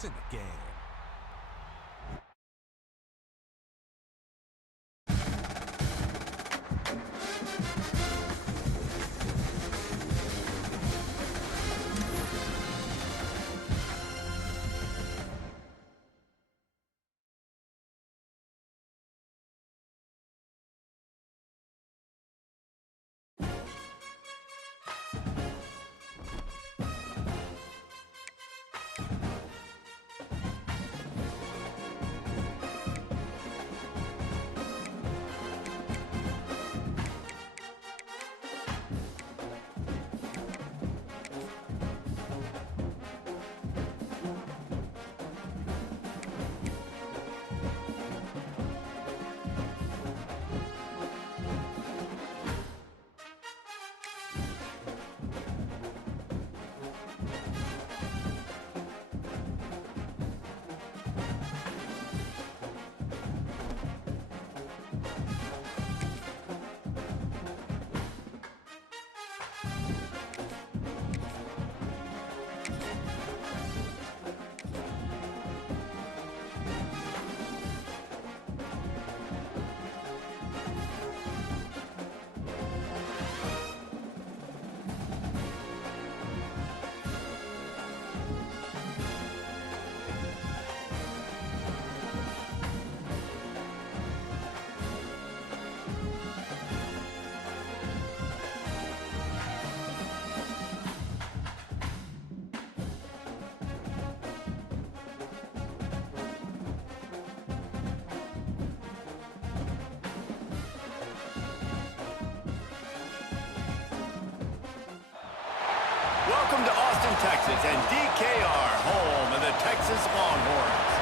points in the game. Welcome to Austin, Texas, and DKR, home of the Texas Longhorns.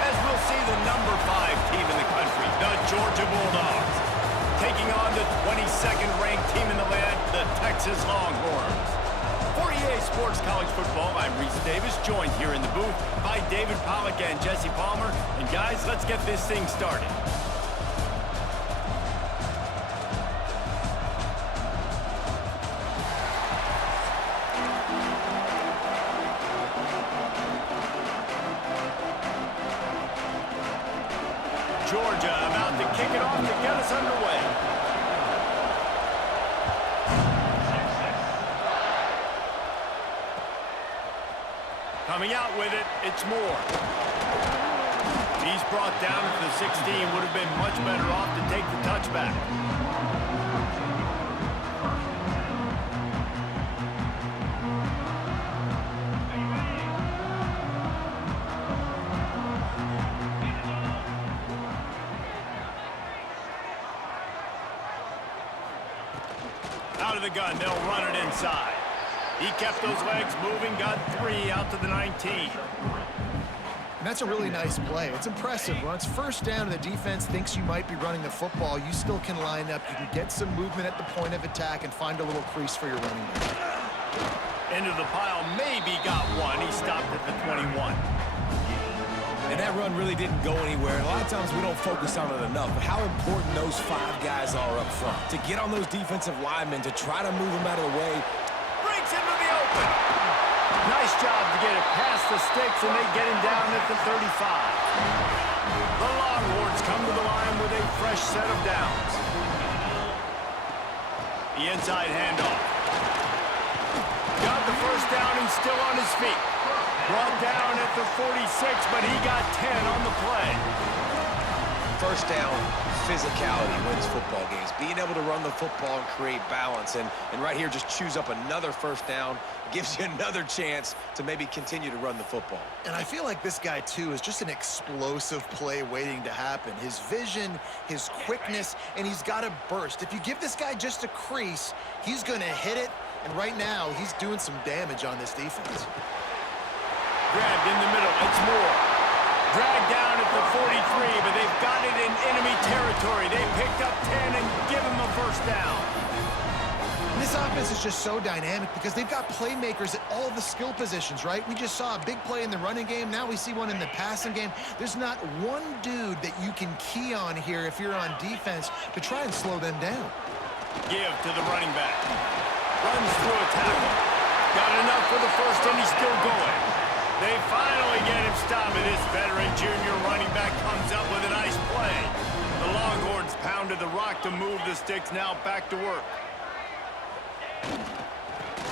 As we'll see the number 5 team in the country, the Georgia Bulldogs, taking on the 22nd ranked team in the land, the Texas Longhorns. For EA Sports College Football, I'm Reese Davis, joined here in the booth by David Pollack and Jesse Palmer. And guys, let's get this thing started. Georgia about to kick it off to get us underway. Coming out with it, it's Moore. He's brought down to the 16, would have been much better off to take the touchback. Out of the gun, they'll run it inside. He kept those legs moving, got 3 out to the 19. And that's a really nice play. It's impressive. When it's first down and the defense thinks you might be running the football, you still can line up. You can get some movement at the point of attack and find a little crease for your running back. Into the pile, maybe got one. He stopped at the 21. And that run really didn't go anywhere. And a lot of times we don't focus on it enough, but how important those 5 guys are up front. To get on those defensive linemen, to try to move them out of the way. Breaks into the open. Nice job to get it past the sticks, and they get him down at the 35. The Longhorns come to the line with a fresh set of downs. The inside handoff. Got the first down and still on his feet. Brought down at the 46, but he got 10 on the play. First down, physicality wins football games. Being able to run the football and create balance. And right here, just choose up another first down. Gives you another chance to maybe continue to run the football. And I feel like this guy, too, is just an explosive play waiting to happen. His vision, his quickness, and he's got a burst. If you give this guy just a crease, he's going to hit it. And right now, he's doing some damage on this defense. Grabbed in the middle, it's Moore. Dragged down at the 43, but they've got it in enemy territory. They picked up 10 and give him a first down. This offense is just so dynamic because they've got playmakers at all the skill positions, right? We just saw a big play in the running game. Now we see one in the passing game. There's not one dude that you can key on here if you're on defense to try and slow them down. Give to the running back. Runs through a tackle. Got enough for the first, and he's still going. They finally get him stopped, and this veteran junior running back comes up with a nice play. The Longhorns pounded the rock to move the sticks, now back to work.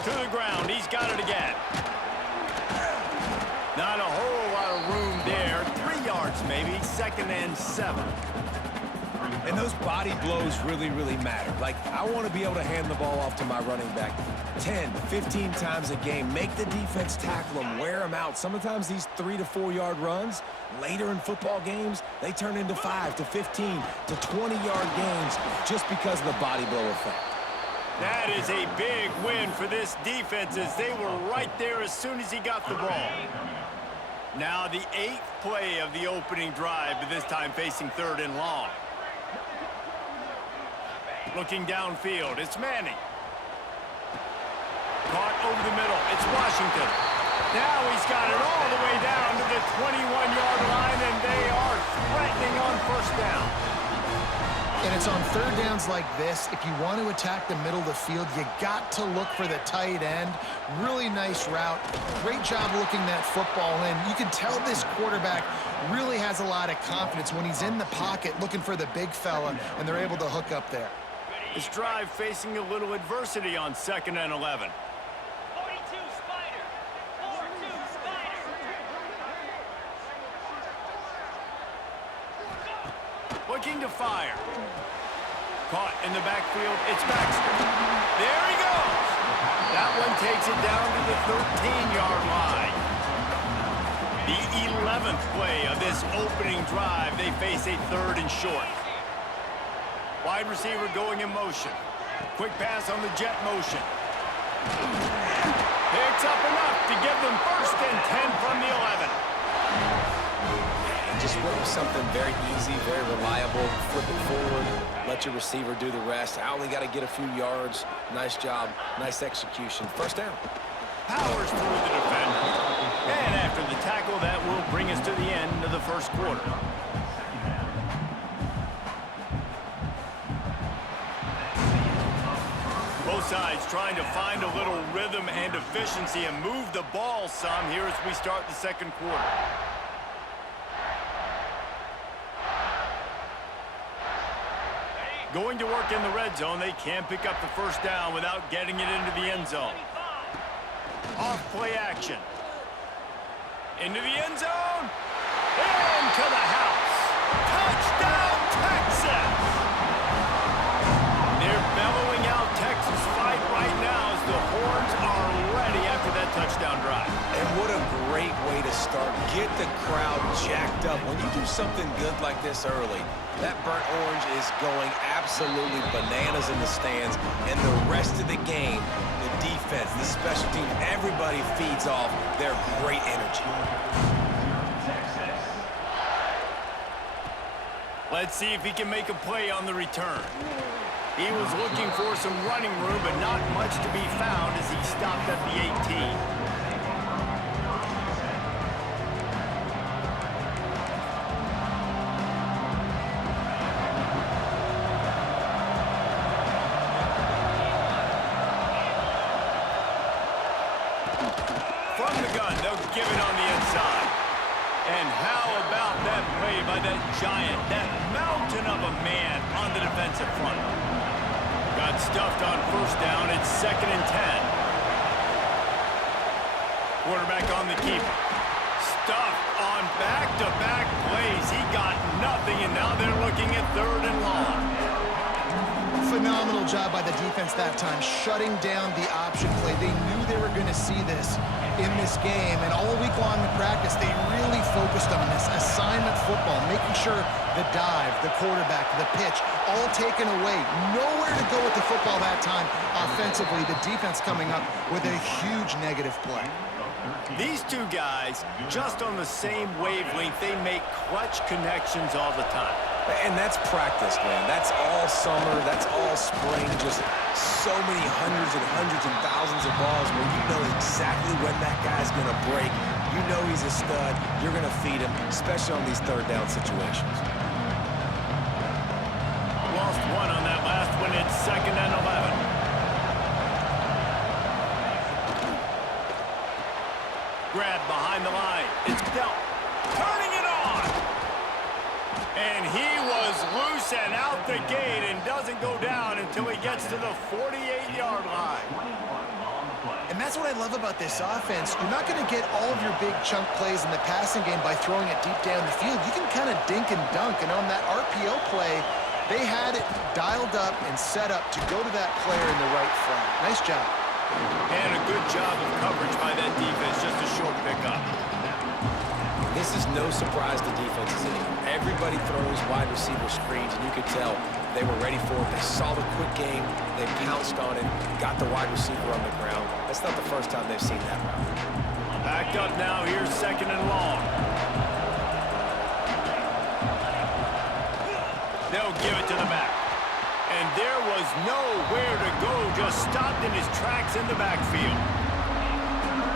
To the ground, he's got it again. Not a whole lot of room there. 3 yards maybe, 2nd and 7. And those body blows really, really matter. Like, I want to be able to hand the ball off to my running back 10, 15 times a game. Make the defense tackle them, wear them out. Sometimes these 3 to 4 yard runs, later in football games, they turn into 5 to 15 to 20-yard gains just because of the body blow effect. That is a big win for this defense as they were right there as soon as he got the ball. Now the 8th play of the opening drive, but this time facing 3rd and long. Looking downfield, it's Manning. Caught over the middle, it's Washington. Now he's got it all the way down to the 21-yard line, and they are threatening on 1st down. And it's on 3rd downs like this. If you want to attack the middle of the field, you got to look for the tight end. Really nice route. Great job looking that football in. You can tell this quarterback really has a lot of confidence when he's in the pocket looking for the big fella, and they're able to hook up there. This drive facing a little adversity on 2nd and 11. 42 Spider. 4-2 Spider. Looking to fire. Caught in the backfield, it's Baxter. There he goes. That one takes it down to the 13-yard line. The 11th play of this opening drive, they face a 3rd and short. Wide receiver going in motion. Quick pass on the jet motion. Picks up enough to give them 1st and 10 from the 11. Just run something very easy, very reliable. Flip it forward, let your receiver do the rest. I only got to get a few yards. Nice job, nice execution. 1st down. Powers through the defender. And after the tackle, that will bring us to the end of the 1st quarter. Both sides trying to find a little rhythm and efficiency and move the ball some here as we start the 2nd quarter. Going to work in the red zone, they can't pick up the 1st down without getting it into the end zone. Off play action. Into the end zone. Into the house. Touchdown, Texas! They're bellowing out Texas fight right now as the horns are ready after that touchdown drive. And what a great way to start. Get the crowd jacked up. When you do something good like this early, that burnt orange is going absolutely bananas in the stands. And the rest of the game, the defense, the special teams, everybody feeds off their great energy. Let's see if he can make a play on the return. He was looking for some running room, but not much to be found as he stopped at the 18. From the gun, they'll give it on the inside. And how about that play by that giant, that mountain of a man on the defensive front? Got stuffed on 1st down. It's 2nd and 10. Quarterback on the keeper. Stuffed on back-to-back plays. He got nothing, and now they're looking at 3rd and long. Phenomenal job by the defense that time, shutting down the option play. They knew they were going to see this in this game, and all week long in practice, they really focused on this assignment football, making sure the dive, the quarterback, the pitch, all taken away. Nowhere to go with the football that time. Offensively, the defense coming up with a huge negative play. These two guys, just on the same wavelength, they make clutch connections all the time. And that's practice, man. That's all summer. That's all spring. Just so many hundreds and thousands of balls where you know exactly when that guy's going to break. You know he's a stud. You're going to feed him, especially on these 3rd down situations. Lost one on that last one. It's 2nd and 11. grab behind the line. It's dealt. Turning it on. And he was loose and out the gate and doesn't go down until he gets to the 48-yard line. And that's what I love about this offense. You're not going to get all of your big chunk plays in the passing game by throwing it deep down the field. You can kind of dink and dunk, and on that RPO play, they had it dialed up and set up to go to that player in the right flat. Nice job. And a good job of coverage by that defense, just a short pickup. This is no surprise to defenses anymore. Everybody throws wide receiver screens, and you could tell they were ready for it. They saw the quick game. They pounced on it, got the wide receiver on the ground. That's not the first time they've seen that route. Backed up now. Here's 2nd and long. They'll give it to the back. And there was nowhere to go. Just stopped in his tracks in the backfield.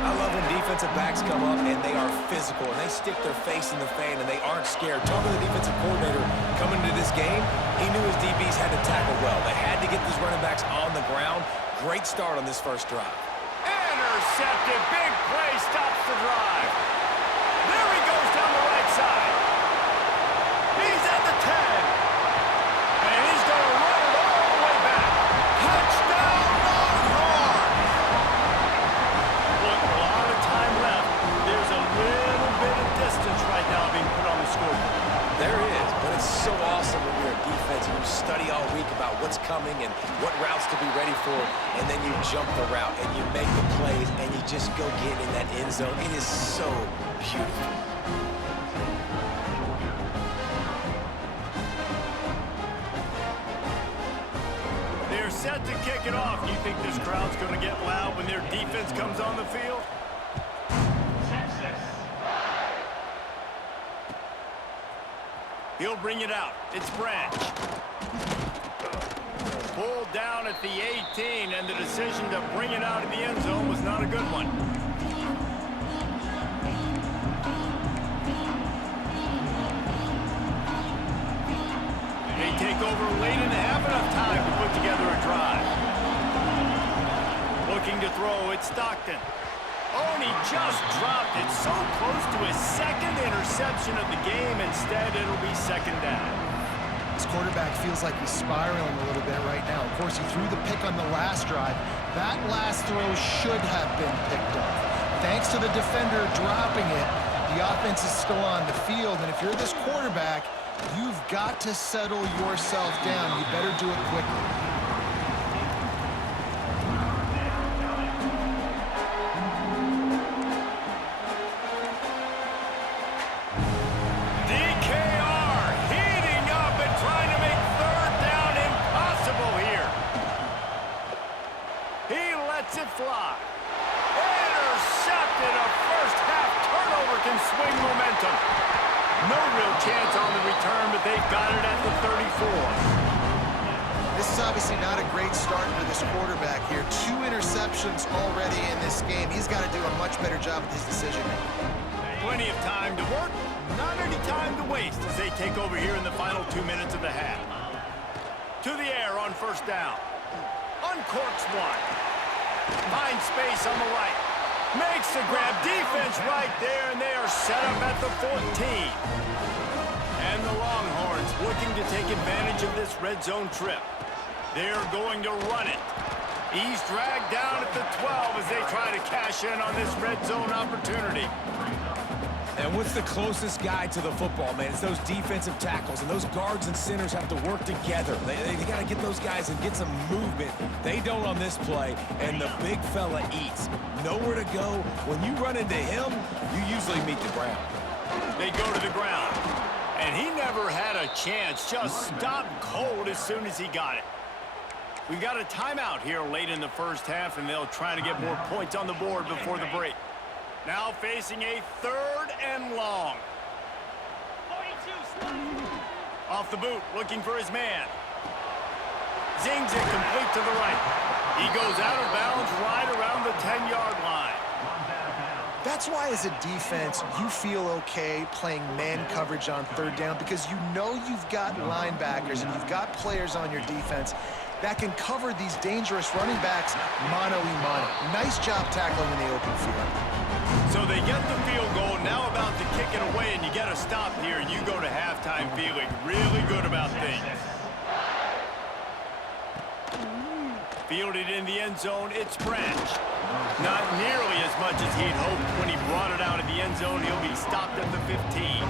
I love when defensive backs come up and they are physical and they stick their face in the fan and they aren't scared. Talking to the defensive coordinator coming into this game, he knew his DBs had to tackle well. They had to get these running backs on the ground. Great start on this first drive. Intercepted. Big play stops the drive. There he goes down the right side. He's at the 10. And he's going to run it all the way back. Touchdown, Longhorns! Look, a lot of time left. There's a little bit of distance right now being put on the scoreboard. There is, but it's so awesome when you're a defense and you study all week about what's coming and what routes to be ready for, and then you jump the route and you make the plays and you just go get in that end zone. It is so beautiful. They're set to kick it off. You think this crowd's going to get loud when their defense comes on the field? He'll bring it out. It's Branch. Pulled down at the 18, and the decision to bring it out of the end zone was not a good one. They take over late and have enough time to put together a drive. Looking to throw, it's Stockton. Oh, and he just dropped it so close to his 2nd interception of the game. Instead, it'll be 2nd down. This quarterback feels like he's spiraling a little bit right now. Of course, he threw the pick on the last drive. That last throw should have been picked up. Thanks to the defender dropping it, the offense is still on the field. And if you're this quarterback, you've got to settle yourself down. You better do it quickly. Fly. Intercepted. A first-half turnover can swing momentum. No real chance on the return, but they've got it at the 34. This is obviously not a great start for this quarterback here. 2 interceptions already in this game. He's got to do a much better job with his decision-making. Plenty of time to work, not any time to waste as they take over here in the final 2 minutes of the half. To the air on 1st down. Uncorks one. Finds space on the right. Makes the grab. Defense right there, and they are set up at the 14. And the Longhorns looking to take advantage of this red zone trip. They're going to run it. He's dragged down at the 12 as they try to cash in on this red zone opportunity. And what's the closest guy to the football, man? It's those defensive tackles, and those guards and centers have to work together. They got to get those guys and get some movement. They don't on this play, and the big fella eats. Nowhere to go. When you run into him, you usually meet the ground. They go to the ground, and he never had a chance. Just stopped cold as soon as he got it. We've got a timeout here late in the first half, and they'll try to get more points on the board before the break. Now facing a 3rd and long. 42, Spider. Off the boot, looking for his man. Zings it complete to the right. He goes out of bounds right around the 10-yard line. That's why, as a defense, you feel okay playing man coverage on 3rd down because you know you've got linebackers and you've got players on your defense that can cover these dangerous running backs mano-a-mano. Nice job tackling in the open field. So they get the field goal, now about to kick it away, and you get a stop here, and you go to halftime feeling really good about things. Fielded in the end zone, it's Branch. Not nearly as much as he'd hoped when he brought it out of the end zone. He'll be stopped at the 15.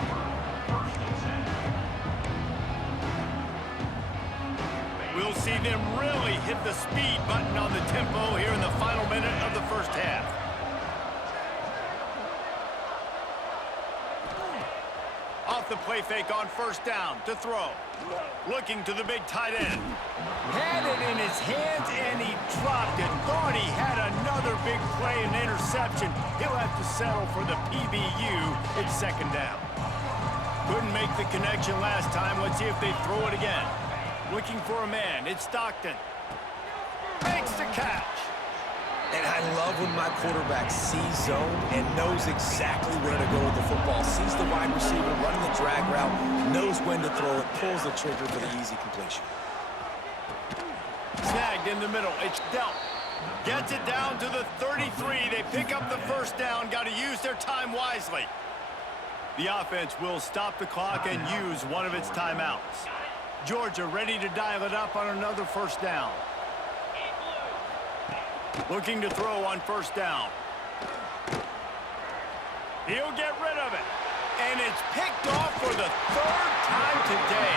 We'll see them really hit the speed button on the tempo here in the final minute of the first half. Off the play fake on first down to throw. Looking to the big tight end. Had it in his hands and he dropped it. Thought he had another big play and interception. He'll have to settle for the PBU. It's second down. Couldn't make the connection last time. Let's see if they throw it again. Looking for a man. It's Stockton. Makes the catch. And I love when my quarterback sees zone and knows exactly where to go with the football. Sees the wide receiver running the drag route, knows when to throw it, pulls the trigger for the easy completion. Snagged in the middle. It's dealt. Gets it down to the 33. They pick up the first down. Got to use their time wisely. The offense will stop the clock and use one of its timeouts. Georgia ready to dial it up on another first down. Looking to throw on first down. He'll get rid of it. And it's picked off for the third time today.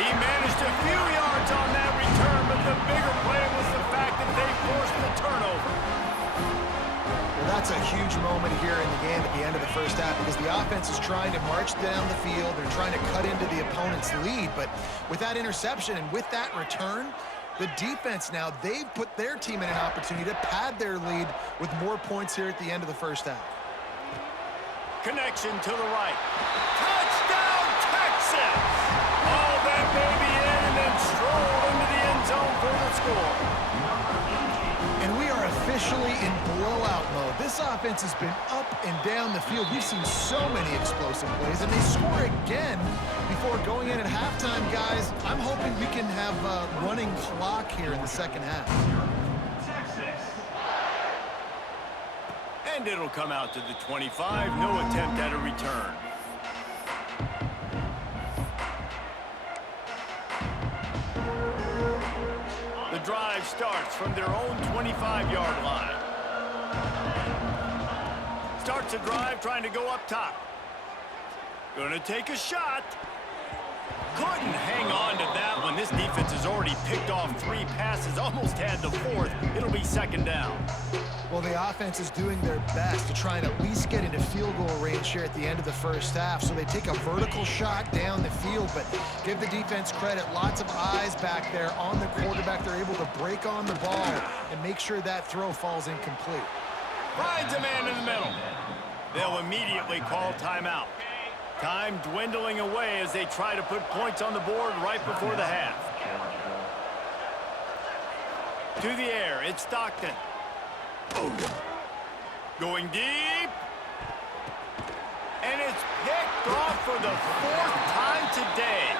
He managed a few yards on that return, but the bigger play was the fact that they forced the turnover. Well, that's a huge moment here in the game at the end of the first half because the offense is trying to march down the field. They're trying to cut into the opponent's lead, but with that interception and with that return, the defense now, they've put their team in an opportunity to pad their lead with more points here at the end of the first half. Connection to the right. Touchdown, Texas! All that baby in and then stroll into the end zone for the score. And we are officially in blowout mode. This offense has been up and down the field. We've seen so many explosive plays, and they score again before going in at halftime, guys. I'm hoping we can have a running clock here in the second half. And it'll come out to the 25. No attempt at a return. The drive starts from their own 25-yard line. Starts a drive trying to go up top. Gonna take a shot. Couldn't hang on to that one. This defense has already picked off 3 passes, almost had the 4th. It'll be second down. Well, the offense is doing their best to try and at least get into field goal range here at the end of the first half. So they take a vertical shot down the field, but give the defense credit. Lots of eyes back there on the quarterback. They're able to break on the ball and make sure that throw falls incomplete. Finds a man in the middle. They'll immediately call timeout. Time dwindling away as they try to put points on the board right before the half. To the air, it's Stockton. Going deep. And it's picked off for the 4th time today.